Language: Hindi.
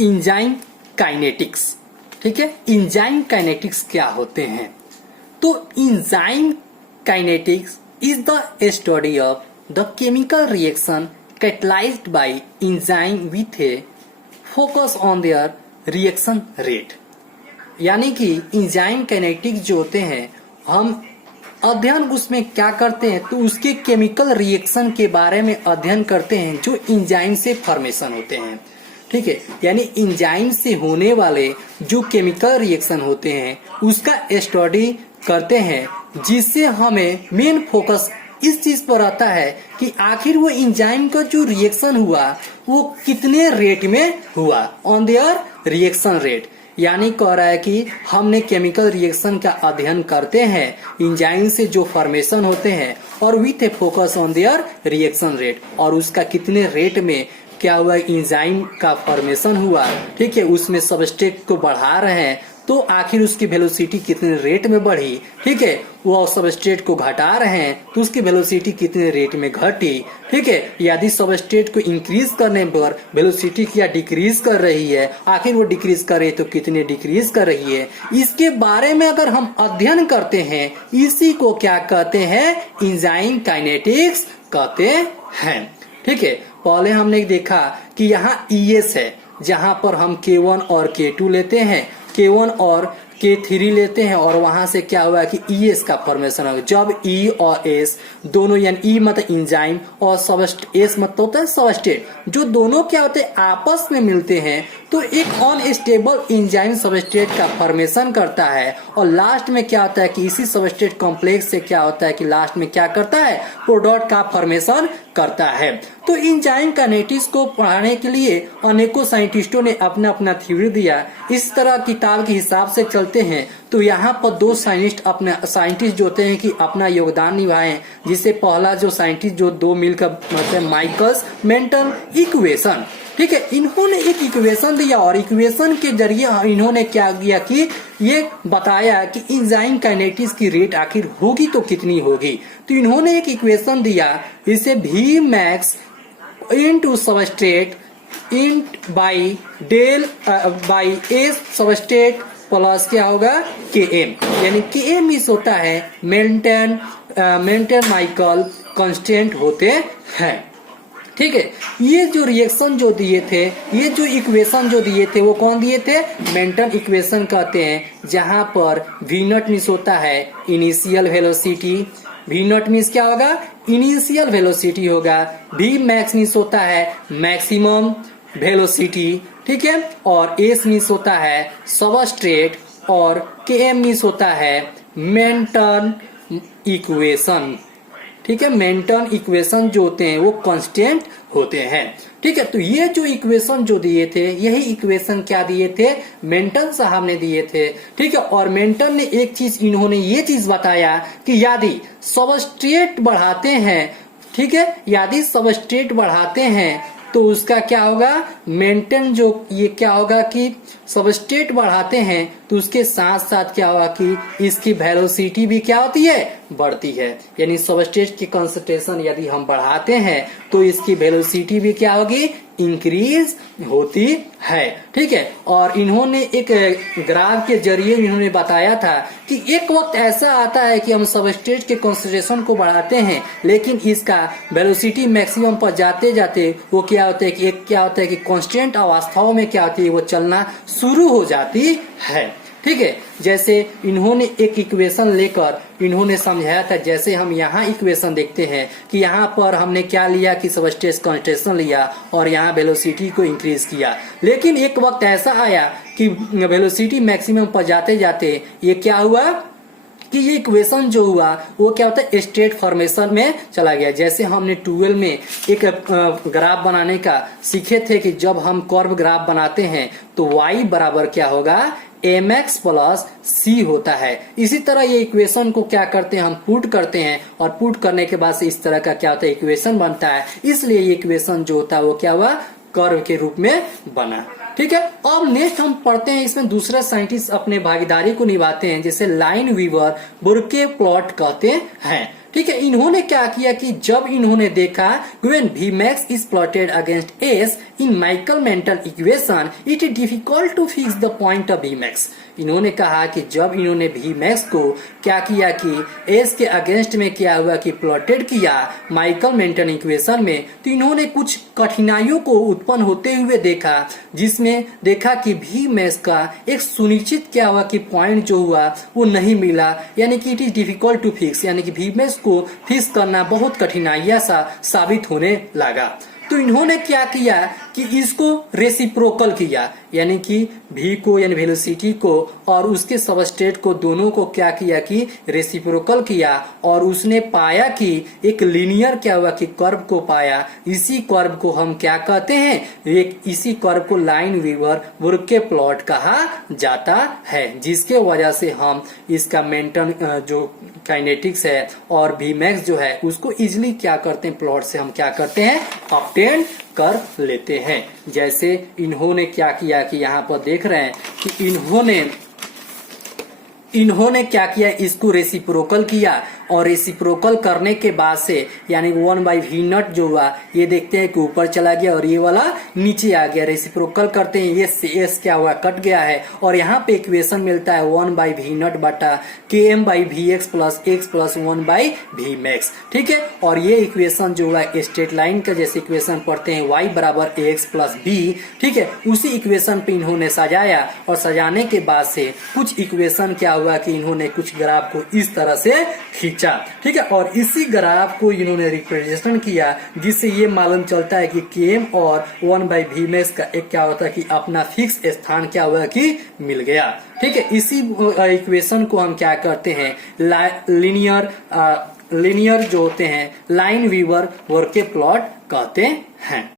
Enzyme kinetics. ठीक है, इंजाइम काइनेटिक्स क्या होते हैं? तो enzyme kinetics is the study of the chemical reaction catalyzed by enzyme with a focus on their reaction rate। यानी कि इंजाइम काइनेटिक्स जो होते हैं, हम अध्ययन उसमें क्या करते हैं, तो उसके केमिकल रिएक्शन के बारे में अध्ययन करते हैं जो इंजाइम से फॉर्मेशन होते हैं। ठीक है, यानी इंजाइम से होने वाले जो केमिकल रिएक्शन होते हैं उसका स्टडी करते हैं, जिससे हमें मेन फोकस इस चीज पर आता है कि आखिर वो इंजाइम का जो रिएक्शन हुआ वो कितने रेट में हुआ, ऑन देयर रिएक्शन रेट। यानी कह रहा है कि हमने केमिकल रिएक्शन का अध्ययन करते हैं इंजाइम से जो फॉर्मेशन होते हैं और with A focus on their reaction rate, और उसका कितने रेट में क्या हुआ, इंजाइम का फॉर्मेशन हुआ। ठीक है, उसमें सबस्ट्रेट को बढ़ा रहे हैं तो आखिर उसकी वेलोसिटी कितने रेट में बढ़ी। ठीक है, वो सबस्ट्रेट को घटा रहे हैं तो उसकी वेलोसिटी कितने रेट में घटी। ठीक है, यदि सबस्ट्रेट को इंक्रीज करने पर वेलोसिटी क्या डिक्रीज कर रही है, आखिर वो डिक्रीज कर रही है तो कितने डिक्रीज कर रही है, इसके बारे में अगर हम अध्ययन करते हैं, इसी को क्या कहते हैं, इंजाइम काइनेटिक्स कहते हैं। ठीक है, पहले हमने देखा कि यहाँ ES है जहां पर हम K1 और K2 लेते हैं, K1 और K3 लेते हैं, और वहां से क्या हुआ कि ES का फॉर्मेशन होगा। जब E और S दोनों, यानी E मतलब इंजाइम और S मतलब होता है सबस्ट्रेट, जो दोनों क्या होते हैं आपस में मिलते हैं तो एक अनस्टेबल इंजाइम सबस्ट्रेट का फॉर्मेशन करता है। और लास्ट में क्या होता है कि इसी सबस्ट्रेट कॉम्प्लेक्स से क्या होता है कि लास्ट में क्या करता है, प्रोडक्ट का फॉर्मेशन करता है। तो इंजाइम काइनेटिक्स को पढ़ाने के लिए अनेकों साइंटिस्टों ने अपना अपना थ्योरी दिया। इस तरह किताब के हिसाब से चलते हैं तो यहाँ पर दो साइंटिस्ट जो होते हैं कि अपना योगदान निभाए, जिससे पहला जो साइंटिस्ट जो दो मिलकर मतलब माइकल्स मेंटन इक्वेशन। ठीक है, इन्होंने एक इक्वेशन दिया और इक्वेशन के जरिए इन्होंने क्या किया कि ये बताया कि इंजाइम काइनेटिक्स की रेट आखिर होगी तो कितनी होगी। तो इन्होंने एक इक्वेशन दिया, इसे V max into substrate int by डेल बाई S सबस्ट्रेट प्लस क्या होगा Km, यानी Km इस होता है मेंटेन माइकल कांस्टेंट होते हैं। ठीक है, ये जो रिएक्शन जो दिए थे, ये जो इक्वेशन जो दिए थे वो कौन दिए थे, मेंटन इक्वेशन कहते हैं, जहां पर V नॉट मीन्स होता है initial velocity, V not means क्या होगा, इनिशियल वेलोसिटी होगा, V मैक्स मीन्स होता है मैक्सिमम वेलोसिटी। ठीक है, और S मीन्स होता है सबस्ट्रेट, और Km मीन्स होता है मेंटन इक्वेशन। ठीक है, मेंटन इक्वेशन जो होते हैं वो कांस्टेंट होते हैं। ठीक है, तो ये जो इक्वेशन जो दिए थे, यही इक्वेशन क्या दिए थे, मेंटन साहब ने दिए थे। ठीक है, और मेंटन ने एक चीज, इन्होंने ये चीज बताया कि यदि सबस्ट्रेट बढ़ाते हैं, ठीक है, यदि सबस्ट्रेट बढ़ाते हैं तो उसका क्या होगा, मेंटेन जो ये क्या होगा कि सबस्ट्रेट बढ़ाते हैं तो उसके साथ साथ क्या होगा कि इसकी वेलोसिटी भी क्या होती है, बढ़ती है। यानी सबस्ट्रेट की कंसंट्रेशन यदि हम बढ़ाते हैं तो इसकी वेलोसिटी भी क्या होगी, इंक्रीज होती है। ठीक है, और इन्होंने एक ग्राफ के जरिए इन्होंने बताया था कि एक वक्त ऐसा आता है कि हम सबस्ट्रेट के कंसंट्रेशन को बढ़ाते हैं, लेकिन इसका वेलोसिटी मैक्सिमम पर जाते जाते वो क्या होता है कि एक क्या होता है कि कांस्टेंट अवस्थाओं में क्या होती है, वो चलना शुरू हो जाती है। ठीक है, जैसे इन्होंने एक इक्वेशन लेकर इन्होंने समझाया था, जैसे हम यहाँ इक्वेशन देखते हैं कि यहाँ पर हमने क्या लिया कि सबस्ट्रेट कंसंट्रेशन लिया और यहाँ वेलोसिटी को इंक्रीज किया, लेकिन एक वक्त ऐसा आया कि वेलोसिटी मैक्सिमम पर जाते जाते ये क्या हुआ कि ये इक्वेशन जो हुआ वो क्या होता है, स्टेट फॉर्मेशन में चला गया। जैसे हमने 12 में एक ग्राफ बनाने का सीखे थे कि जब हम कर्व ग्राफ बनाते हैं तो y बराबर क्या होगा, mx प्लस c होता है। इसी तरह ये इक्वेशन को क्या करते हैं, हम पुट करते हैं, और पुट करने के बाद से इस तरह का क्या होता है, इक्वेशन बनता है। इसलिए ये इक्वेशन जो होता है वो क्या हुआ, कर्व के रूप में बना। ठीक है, अब नेक्स्ट हम पढ़ते हैं, इसमें दूसरा साइंटिस्ट अपने भागीदारी को निभाते हैं, जिसे लाइन वीवर बुर्के प्लॉट कहते हैं। ठीक है, इन्होंने क्या किया कि जब इन्होंने देखा when Vmax is plotted against S in Michael Mental equation, it is difficult to fix the point of Vmax. इन्होंने कहा कि जब इन्होंने Vmax को क्या किया कि S के अगेंस्ट में क्या हुआ कि प्लॉटेड किया माइकल मेंटन इक्वेशन में, तो इन्होंने कुछ कठिनाइयों को उत्पन्न होते हुए देखा, जिसमें देखा कि Vmax का एक सुनिश्चित क्या हुआ कि पॉइंट जो हुआ वो नहीं मिला, यानी कि it is difficult to fix, यानी कि Vmax को फिक्स करना बहुत कठिनाइयां सा साबित होने लगा। तो इन्होंने क्या किया कि इसको रेसिप्रोकल किया, यानी कि v को यानी वेलोसिटी को और उसके सबस्ट्रेट को दोनों को क्या किया कि रेसिप्रोकल किया, और उसने पाया कि एक लीनियर क्या हुआ कि कर्व को पाया। इसी कर्व को हम क्या कहते हैं, इसी कर्व को लाइन वीवर बुर्के प्लॉट कहा जाता है, जिसके वजह से हम इसका मेंटन जो काइनेटिक्स है और Vmax जो है उसको इजिली क्या करते हैं, प्लॉट से हम क्या करते हैं ऑब्टेन कर लेते हैं। जैसे इन्होंने क्या किया कि यहाँ पर देख रहे हैं कि इन्होंने क्या किया, इसको रेसिप्रोकल किया, और रेसिप्रोकल करने के बाद से यानी 1/v0 जो हुआ ये देखते हैं कि ऊपर चला गया और ये वाला नीचे आ गया। रेसिप्रोकल करते हैं, ये s क्या हुआ कट गया है, और यहाँ पे इक्वेशन मिलता है 1/v0 बटा km/vx plus x plus 1/vmax। ठीक है, और ये इक्वेशन जो हुआ स्ट्रेट लाइन का जैसे इक्वेशन पढ़ते हैं y बराबर ax प्लस b। ठीक है, उसी इक्वेशन पे इन्होंने सजाया, और सजाने के बाद से कुछ इक्वेशन क्या हुआ कि इन्होंने कुछ ग्राफ को इस तरह से खींचा। ठीक है, और इसी ग्राफ को इन्होंने रिप्रेजेंटेशन किया, जिससे ये मालूम चलता है कि km और 1/vmax का एक क्या होता है कि अपना फिक्स स्थान क्या हुआ कि मिल गया। ठीक है, इसी इक्वेशन को हम क्या करते हैं लीनियर जो होते हैं लाइन वीवर वर्के प्लॉट कहते हैं।